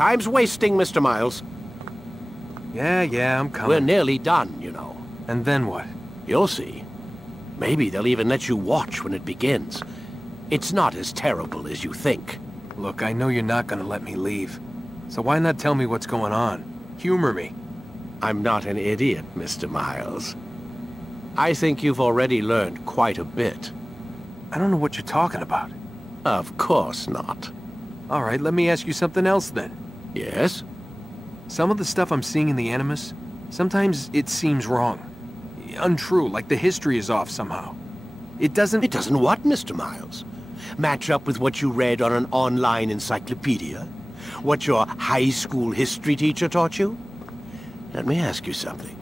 Time's wasting, Mr. Miles. Yeah, I'm coming. We're nearly done, you know. And then what? You'll see. Maybe they'll even let you watch when it begins. It's not as terrible as you think. Look, I know you're not gonna let me leave. So why not tell me what's going on? Humor me. I'm not an idiot, Mr. Miles. I think you've already learned quite a bit. I don't know what you're talking about. Of course not. All right, let me ask you something else then. Yes? Some of the stuff I'm seeing in the Animus, sometimes it seems wrong. Untrue, like the history is off somehow. It doesn't... It doesn't what, Mr. Miles? Match up with what you read on an online encyclopedia? What your high school history teacher taught you? Let me ask you something.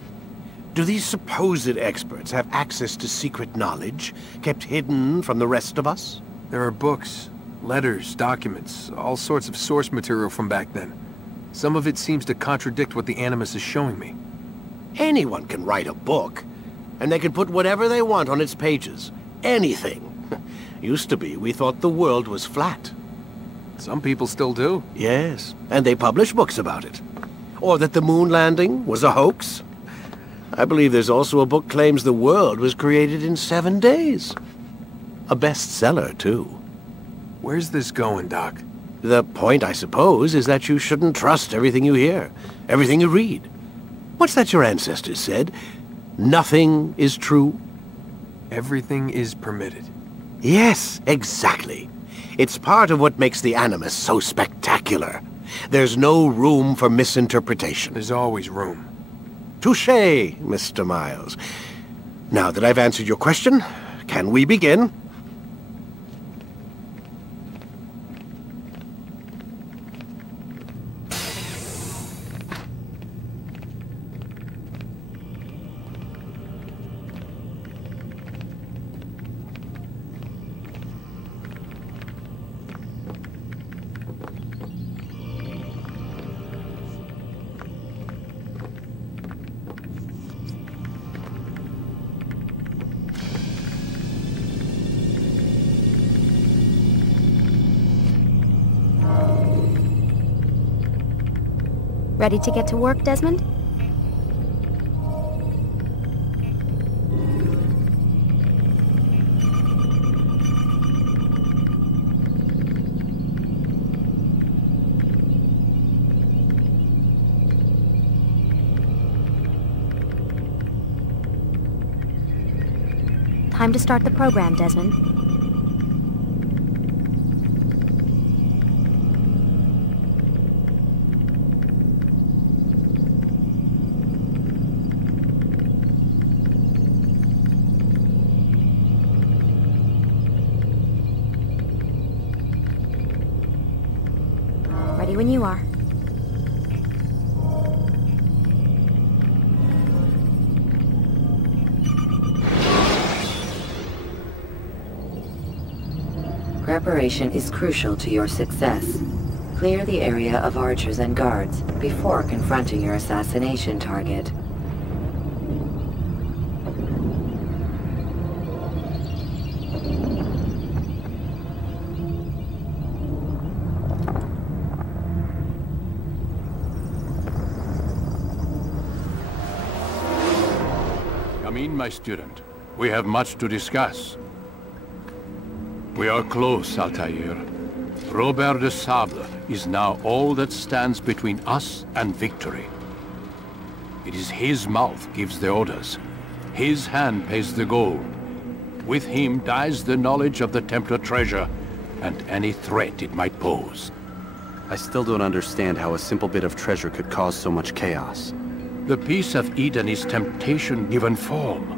Do these supposed experts have access to secret knowledge, kept hidden from the rest of us? There are books, letters, documents, all sorts of source material from back then. Some of it seems to contradict what the Animus is showing me. Anyone can write a book, and they can put whatever they want on its pages. Anything. Used to be, we thought the world was flat. Some people still do. Yes, and they publish books about it. Or that the moon landing was a hoax. I believe there's also a book claims the world was created in 7 days. A bestseller, too. Where's this going, Doc? The point, I suppose, is that you shouldn't trust everything you hear, everything you read. What's that your ancestors said? Nothing is true? Everything is permitted. Yes, exactly. It's part of what makes the Animus so spectacular. There's no room for misinterpretation. There's always room. Touché, Mr. Miles. Now that I've answered your question, can we begin? Ready to get to work, Desmond? Time to start the program, Desmond. Ready when you are. Preparation is crucial to your success. Clear the area of archers and guards before confronting your assassination target. Come in, my student. We have much to discuss. We are close, Altair. Robert de Sable is now all that stands between us and victory. It is his mouth gives the orders. His hand pays the gold. With him dies the knowledge of the Templar treasure and any threat it might pose. I still don't understand how a simple bit of treasure could cause so much chaos. The Peace of Eden is temptation given form.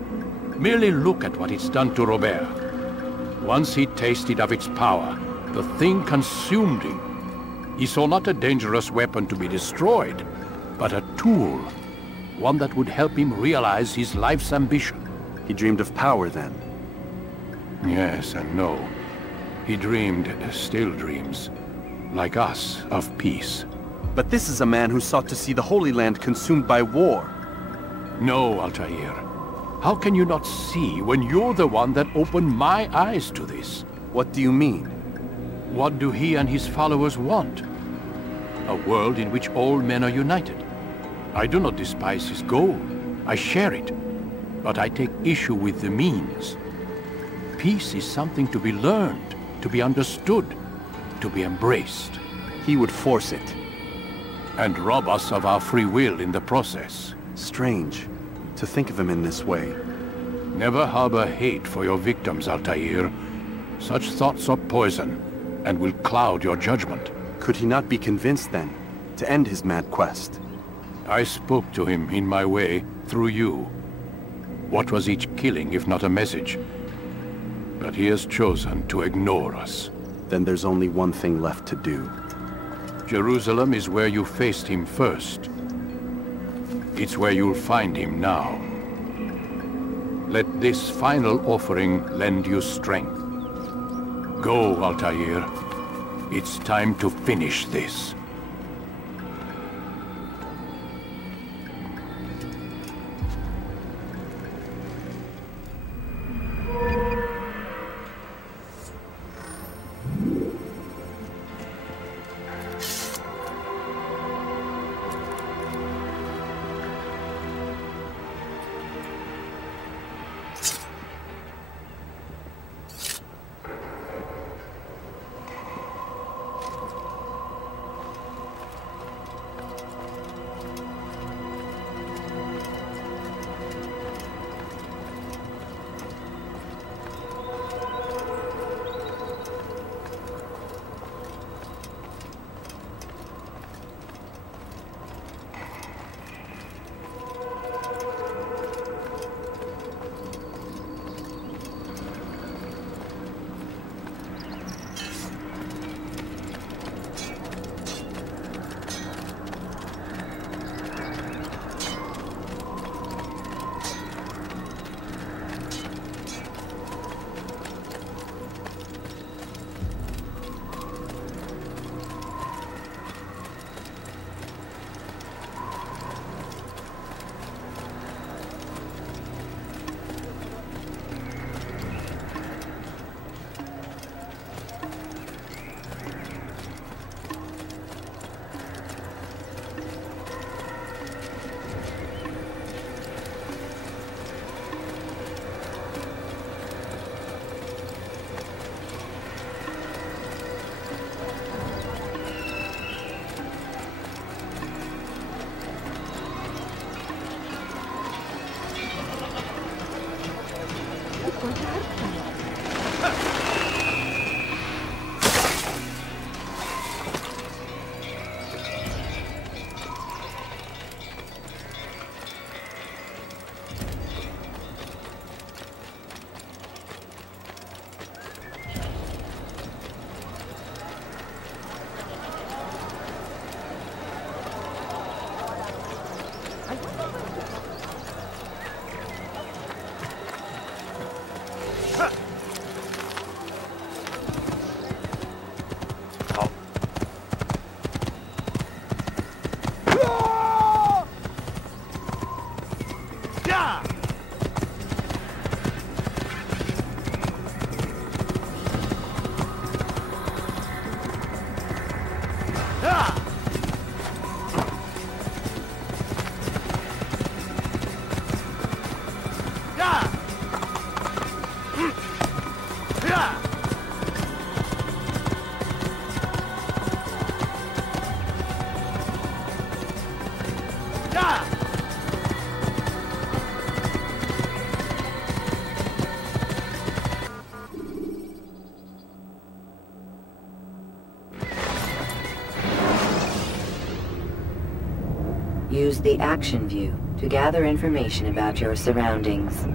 Merely look at what it's done to Robert. Once he tasted of its power, the thing consumed him. He saw not a dangerous weapon to be destroyed, but a tool. One that would help him realize his life's ambition. He dreamed of power then. Yes and no. He dreamed, still dreams, like us, of peace. But this is a man who sought to see the Holy Land consumed by war. No, Altair. How can you not see when you're the one that opened my eyes to this? What do you mean? What do he and his followers want? A world in which all men are united. I do not despise his goal. I share it. But I take issue with the means. Peace is something to be learned, to be understood, to be embraced. He would force it. And rob us of our free will in the process. Strange to think of him in this way. Never harbor hate for your victims, Altair. Such thoughts are poison, and will cloud your judgment. Could he not be convinced then, to end his mad quest? I spoke to him in my way, through you. What was each killing if not a message? But he has chosen to ignore us. Then there's only one thing left to do. Jerusalem is where you faced him first. It's where you'll find him now. Let this final offering lend you strength. Go, Altair. It's time to finish this. Use the action view to gather information about your surroundings.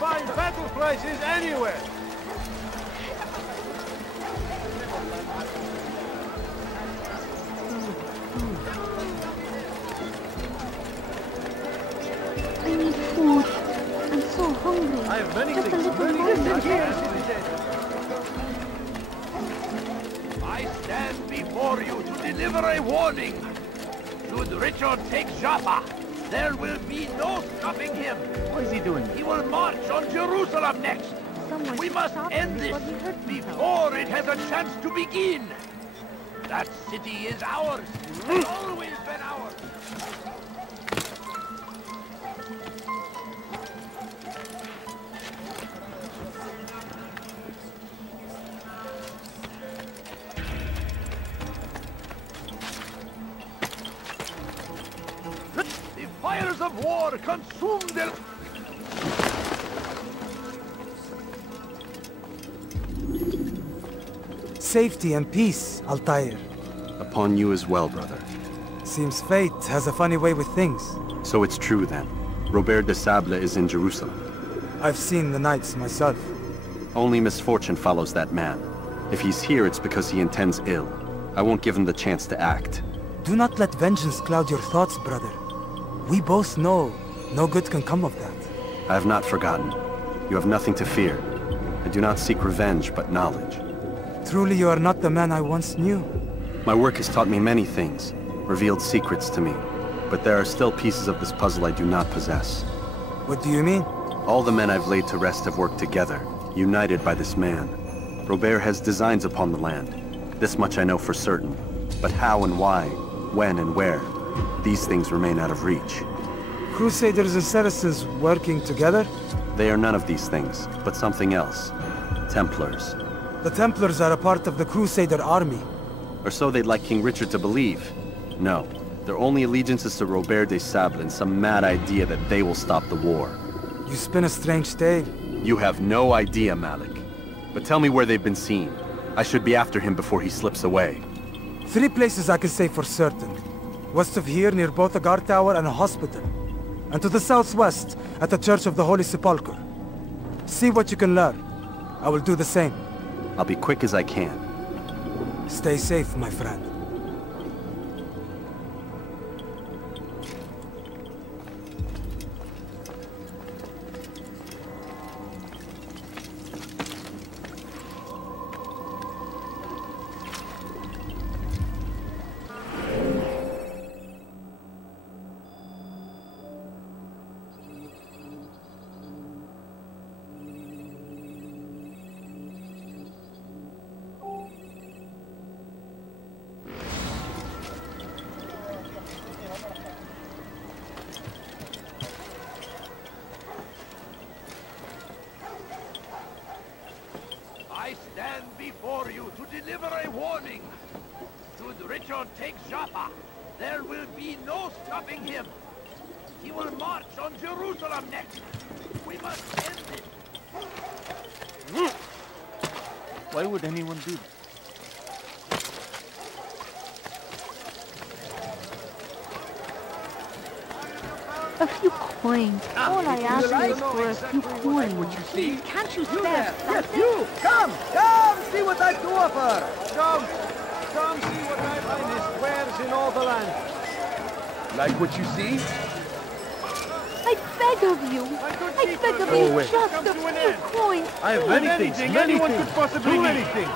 Find battle places anywhere. I need food. I'm so hungry. I have many Just a things. little more. I stand before you to deliver a warning. Should Richard take Jaffa, there will be no stopping him. What is he doing? He will march on Jerusalem next. Someone We must stop him end this before he hurts himself. before it has a chance to begin. That city is ours. Has always been ours. The fires of war consume their... Safety and peace, Altair. Upon you as well, brother. Seems fate has a funny way with things. So it's true then. Robert de Sable is in Jerusalem. I've seen the knights myself. Only misfortune follows that man. If he's here, it's because he intends ill. I won't give him the chance to act. Do not let vengeance cloud your thoughts, brother. We both know no good can come of that. I have not forgotten. You have nothing to fear. I do not seek revenge, but knowledge. Truly you are not the man I once knew. My work has taught me many things, revealed secrets to me. But there are still pieces of this puzzle I do not possess. What do you mean? All the men I've laid to rest have worked together, united by this man. Robert has designs upon the land. This much I know for certain. But how and why, when and where, these things remain out of reach. Crusaders and Saracens working together? They are none of these things, but something else. Templars. The Templars are a part of the Crusader army. Or so they'd like King Richard to believe. No, their only allegiance is to Robert de Sable and some mad idea that they will stop the war. You spin a strange tale. You have no idea, Malik. But tell me where they've been seen. I should be after him before he slips away. 3 places I can say for certain. West of here, near both a guard tower and a hospital. and to the southwest at the Church of the Holy Sepulchre. See what you can learn. I will do the same. I'll be quick as I can. Stay safe, my friend. I stand before you to deliver a warning. Should Richard take Jaffa, there will be no stopping him. He will march on Jerusalem next. We must end it. Why would anyone do that? A few coins. All I ask is for a few coins. Please, can't you spare something? You! Come! See what I do offer! Come see what my finest wares in all the land. Like what you see? I beg of you. I beg of you just a few coins. I have many things. Anyone could possibly do many things.